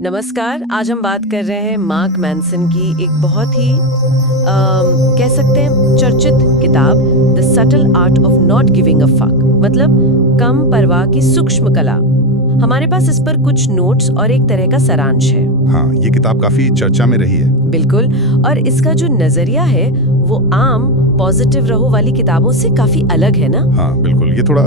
नमस्कार। आज हम बात कर रहे हैं मार्क मैनसन की एक बहुत ही कह सकते हैं चर्चित किताब the subtle art of not giving a fuck, मतलब कम परवाह की सूक्ष्म कला। हमारे पास इस पर कुछ नोट्स और एक तरह का सारांश है। हाँ, ये किताब काफी चर्चा में रही है। बिल्कुल, और इसका जो नजरिया है वो आम पॉजिटिव रहो वाली किताबों से काफी अलग है ना। हाँ बिल्कुल, ये थोड़ा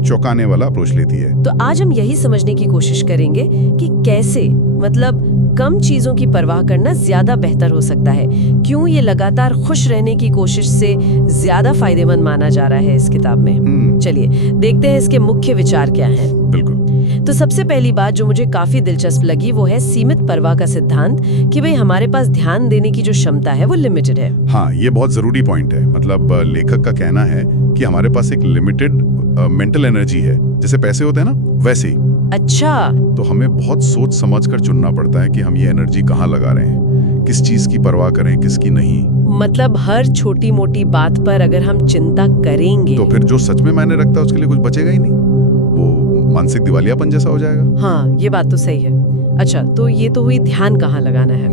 चौंकाने वाला अप्रोच लेती है। तो आज हम यही समझने की कोशिश करेंगे कि कैसे, मतलब कम चीजों की परवाह करना ज्यादा बेहतर हो सकता है। क्यों ये लगातार खुश रहने की कोशिश से ज्यादा फायदेमंद माना जा रहा है इस किताब में। चलिए देखते हैं इसके मुख्य विचार क्या हैं। बिल्कुल। तो सबसे पहली बात जो मुझे काफी दिलचस्प लगी वो है सीमित परवाह का सिद्धांत, कि भाई हमारे पास ध्यान देने की जो क्षमता है वो लिमिटेड है। हाँ, ये बहुत जरूरी पॉइंट है। मतलब लेखक का कहना है कि हमारे पास एक लिमिटेड मेंटल एनर्जी है। जैसे पैसे होते हैं ना, वैसे ही। अच्छा। तो हमें बहुत सोच समझ कर चुनना पड़ता है कि हम ये एनर्जी कहाँ लगा रहे हैं, किस चीज की परवाह करें, किसकी नहीं। मतलब हर छोटी मोटी बात पर अगर हम चिंता करेंगे तो फिर जो सच में मायने रखता है उसके लिए कुछ बचेगा ही नहीं। वो मानसिक दिवालियापन जैसा हो जाएगा। हाँ, ये बात तो सही है। अच्छा, तो ये तो हुई ध्यान कहाँ लगाना है।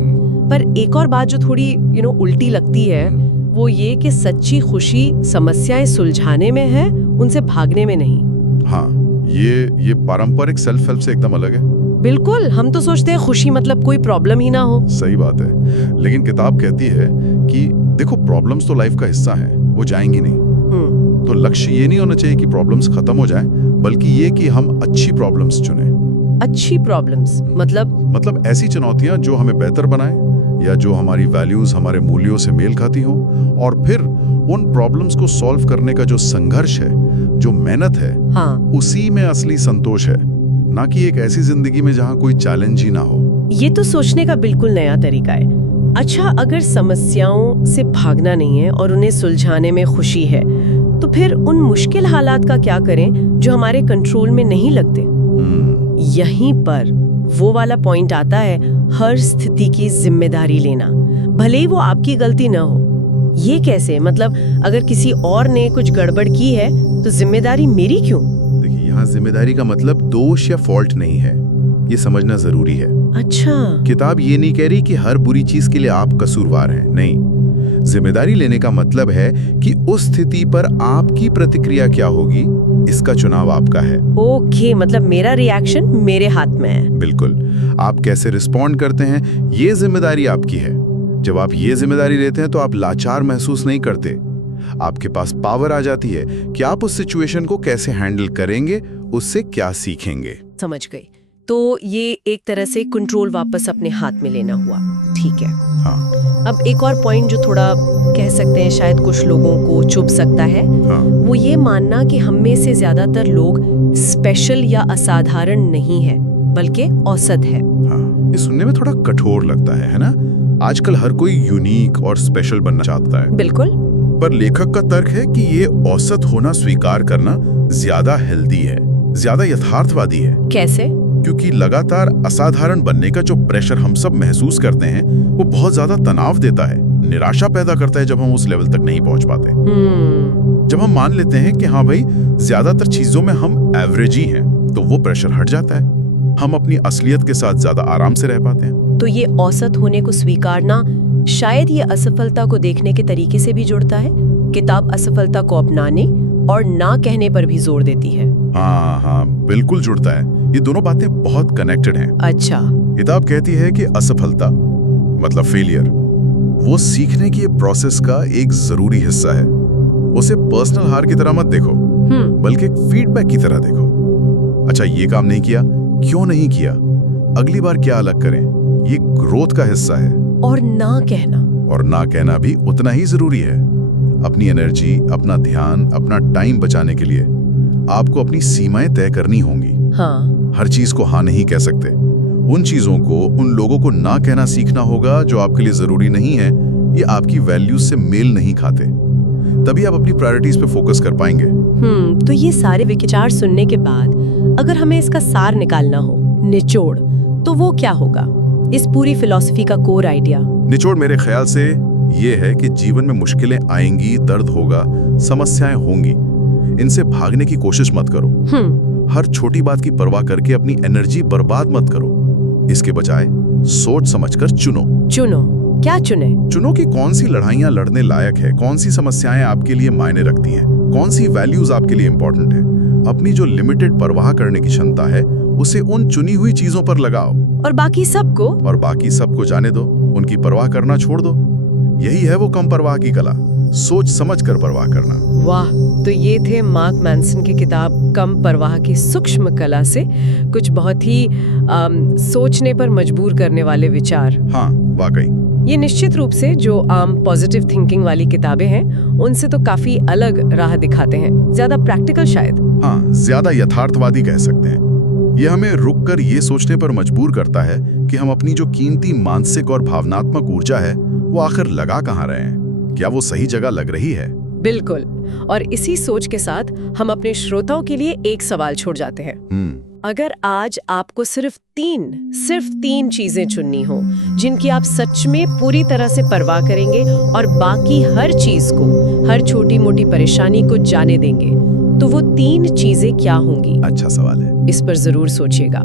पर एक और बात जो थोड़ी उल्टी लगती है वो ये कि सच्ची खुशी समस्याएं सुलझाने में है, उनसे भागने में नहीं। हाँ, ये पारंपरिक सेल्फ हेल्प से एकदम अलग है। बिल्कुल, हम तो सोचते हैं खुशी मतलब कोई प्रॉब्लम ही ना हो। सही बात है, लेकिन किताब कहती है कि देखो, प्रॉब्लम्स तो लाइफ का हिस्सा है, वो जाएंगी नहीं। तो लक्ष्य ये नहीं होना चाहिए कि प्रॉब्लम्स खत्म हो जाएं, बल्कि ये कि हम अच्छी प्रॉब्लम्स चुनें। अच्छी प्रॉब्लम्स मतलब ऐसी चुनौतियां जो हमें बेहतर बनाएं, या जो हमारी वैल्यूज, हमारे मूल्यों से मेल खाती हों। और फिर उन प्रॉब्लम्स को सॉल्व करने का जो संघर्ष है, जो मेहनत है, हाँ, उसी में असली संतोष है, ना कि एक ऐसी जिंदगी में जहां कोई चैलेंज ही ना हो। ये तो सोचने का बिल्कुल नया तरीका है। अच्छा, अगर समस्याओं से भागना नहीं है और उन्हें सुलझाने में खुशी है, तो फिर उन मुश्किल हालात का क्या करें जो हमारे कंट्रोल में नहीं लगते। यहीं पर वो वाला पॉइंट आता है, हर स्थिति की जिम्मेदारी लेना, भले ही वो आपकी गलती ना हो। ये कैसे? मतलब अगर किसी और ने कुछ गड़बड़ की है तो जिम्मेदारी मेरी क्यों? देखिए, यहाँ जिम्मेदारी का मतलब दोष या फॉल्ट नहीं है, ये समझना जरूरी है। अच्छा। किताब ये नहीं कह रही कि हर बुरी चीज के लिए आप कसूरवार हैं, नहीं। जिम्मेदारी लेने का मतलब है कि उस स्थिति पर आपकी प्रतिक्रिया क्या होगी, इसका चुनाव आपका है। ओके, मतलब मेरा रिएक्शन मेरे हाथ में है। बिल्कुल, आप कैसे रिस्पॉन्ड करते हैं ये जिम्मेदारी आपकी है। जब आप ये जिम्मेदारी लेते हैं तो आप लाचार महसूस नहीं करते। आपके पास पावर आ जाती है कि आप उस सिचुएशन को कैसे हैंडल करेंगे, उससे क्या सीखेंगे। समझ गई। तो ये एक तरह से कंट्रोल वापस अपने हाथ में लेना हुआ। ठीक है। हाँ। अब एक और पॉइंट जो थोड़ा कह सकते हैं शायद कुछ लोगों को चुभ सकता है, हाँ। वो ये मानना कि हम में से ज्यादातर लोग स्पेशल या असाधारण नहीं है, बल्कि औसत है। हाँ, ये सुनने में थोड़ा कठोर लगता है ना? आजकल हर कोई यूनिक और स्पेशल बनना चाहता है। बिल्कुल। पर लेखक का तर्क है कि ये औसत होना स्वीकार करना ज्यादा हेल्दी है, ज्यादा यथार्थवादी है। कैसे? क्योंकि लगातार असाधारण बनने का जो प्रेशर हम सब महसूस करते हैं, वो बहुत ज्यादा तनाव देता है, निराशा पैदा करता है जब हम उस लेवल तक नहीं पहुंच पाते। जब हम मान लेते हैं कि हाँ भाई, ज्यादातर चीजों में हम एवरेज ही हैं, तो वो प्रेशर हट जाता है। हम अपनी असलियत के साथ ज्यादा आराम से रह पाते हैं। तो ये औसत होने को स्वीकारना शायद ये असफलता को देखने के तरीके से भी जुड़ता है। किताब असफलता को अपनाने और ना कहने पर भी जोर देती है। हाँ, बिल्कुल जुड़ता है। ये दोनों बातें बहुत कनेक्टेड हैं। अच्छा। किताब कहती है कि असफलता मतलब फेलियर, वो सीखने की प्रोसेस का एक जरूरी हिस्सा है। उसे पर्सनल हार की तरह मत देखो, बल्कि एक फीडबैक की तरह देखो। अच्छा, ये काम नहीं किया, क्यों नहीं किया, अगली बार क्या अलग करें, ये ग्रोथ का हिस्सा है। और ना कहना भी उतना ही जरूरी है। अपनी एनर्जी, अपना ध्यान, अपना टाइम बचाने के लिए आपको अपनी सीमाएं तय करनी होंगी। हाँ। हर चीज को हाँ नहीं कह सकते। उन चीजों को, उन लोगों को ना कहना सीखना होगा जो आपके लिए जरूरी नहीं है, ये आपकी वैल्यूज से मेल नहीं खाते। तभी आप अपनी प्रायोरिटीज पे फोकस कर पाएंगे। तो ये सारे विचार सुनने के बाद अगर हमें इसका सार निकालना हो, निचोड़, तो वो क्या होगा? इस पूरी फिलॉसफी का कोर आइडिया। निचोड़ मेरे ख्याल से ये है कि जीवन में मुश्किलें आएंगी, दर्द होगा, समस्याएं होंगी। इनसे भागने की कोशिश मत करो। हर छोटी बात की परवाह करके अपनी एनर्जी बर्बाद मत करो। इसके बजाय सोच समझकर चुनो। चुनो, क्या चुने? चुनो कि कौन सी लड़ाइयां लड़ने लायक है, कौन सी समस्याएं आपके लिए मायने रखती हैं, कौन सी वैल्यूज आपके लिए इंपॉर्टेंट है। अपनी जो लिमिटेड परवाह करने की क्षमता है उसे उन चुनी हुई चीजों पर लगाओ। और बाकी सबको जाने दो, उनकी परवाह करना छोड़ दो। यही है वो कम परवाह की कला, सोच समझ कर परवाह करना। वाह, तो ये थे मार्क मैनसन की किताब कम परवाह की सूक्ष्म कला से कुछ बहुत ही सोचने पर मजबूर करने वाले विचार। हाँ, वाकई ये निश्चित रूप से जो आम पॉजिटिव थिंकिंग वाली किताबें हैं उनसे तो काफी अलग राह दिखाते हैं, ज्यादा प्रैक्टिकल शायद। हाँ, ज्यादा यथार्थवादी कह सकते हैं। यह हमें रुककर ये सोचने पर मजबूर करता है कि हम अपनी जो कीमती मानसिक और भावनात्मक ऊर्जा है वो आखिर लगा कहाँ रहे हैं, क्या वो सही जगह लग रही है। बिल्कुल। और इसी सोच के साथ हम अपने श्रोताओं के लिए एक सवाल छोड़ जाते हैं। अगर आज आपको सिर्फ तीन चीजें चुननी हो जिनकी आप सच में पूरी तरह से परवाह करेंगे और बाकी हर चीज को, हर छोटी मोटी परेशानी को जाने देंगे, तो वो 3 चीजें क्या होंगी? अच्छा सवाल है। इस पर जरूर सोचिएगा।